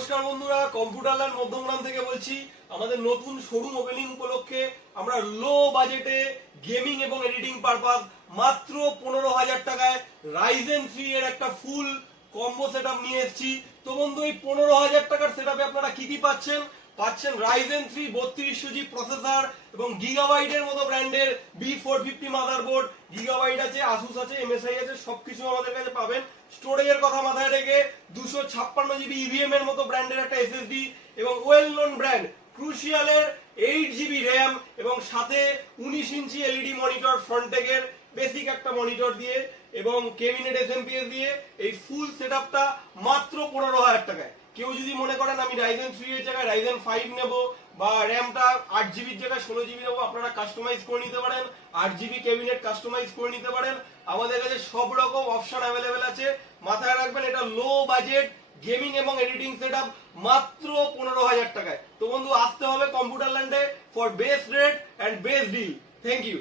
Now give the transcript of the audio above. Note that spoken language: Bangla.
নমস্কার বন্ধুরা, কম্পিউটার ল্যান্ড মধ্যমগ্রাম থেকে বলছি। আমাদের নতুন শোরুম ওপেনিং উপলক্ষে আমরা লো বাজেটে গেমিং এবং এডিটিং পারপাস মাত্র 15,000 টাকায় রাইজেন 3 এর একটা ফুল কম্বো সেটআপ নিয়ে এসেছি। তো বন্ধু, এই 15,000 টাকার সেটআপে আপনারা কি কি পাচ্ছেন? রাইজেন 3 3200G প্রসেসর এবং গিগাবাইটের মতো ব্র্যান্ডের B450 মাদারবোর্ড, গিগাবাইট আছে, আসুস আছে, MSI আছে, সবকিছু আমাদের কাছে পাবেন। স্টোরেজের কথা মাথায় রেখে 256GB EVM এর মতো ব্র্যান্ডের একটা SSD এবং ওয়েল নোন ব্র্যান্ড ক্রুশিয়ালের 8GB RAM এবং সাথে 19 ইঞ্চি এলইডি মনিটর ফ্রন্টেকের বেসিক একটা মনিটর দিয়ে এবং কেবিনেট SMPS দিয়ে এই ফুল সেটআপটা মাত্র 15,000 টাকায়। কেউ যদি মনে করেন আমি রাইজেন 3 এর জায়গায় রাইজেন 5 নেব বা র্যামটা 8GB এর জায়গায় 16GB নেব, আপনারা কাস্টমাইজ করে নিতে পারেন। 8GB ক্যাবিনেট কাস্টমাইজ করে নিতে পারেন। আমাদের কাছে সব রকম অপশন অ্যাভেলেবেল আছে। মাথায় রাখবেন, এটা লো বাজেট গেমিং এবং এডিটিং সেটআপ মাত্র 15,000 টাকায়। তো বন্ধু, আসতে হবে কম্পিউটার ল্যান্ডে for best rate and best deal. Thank you.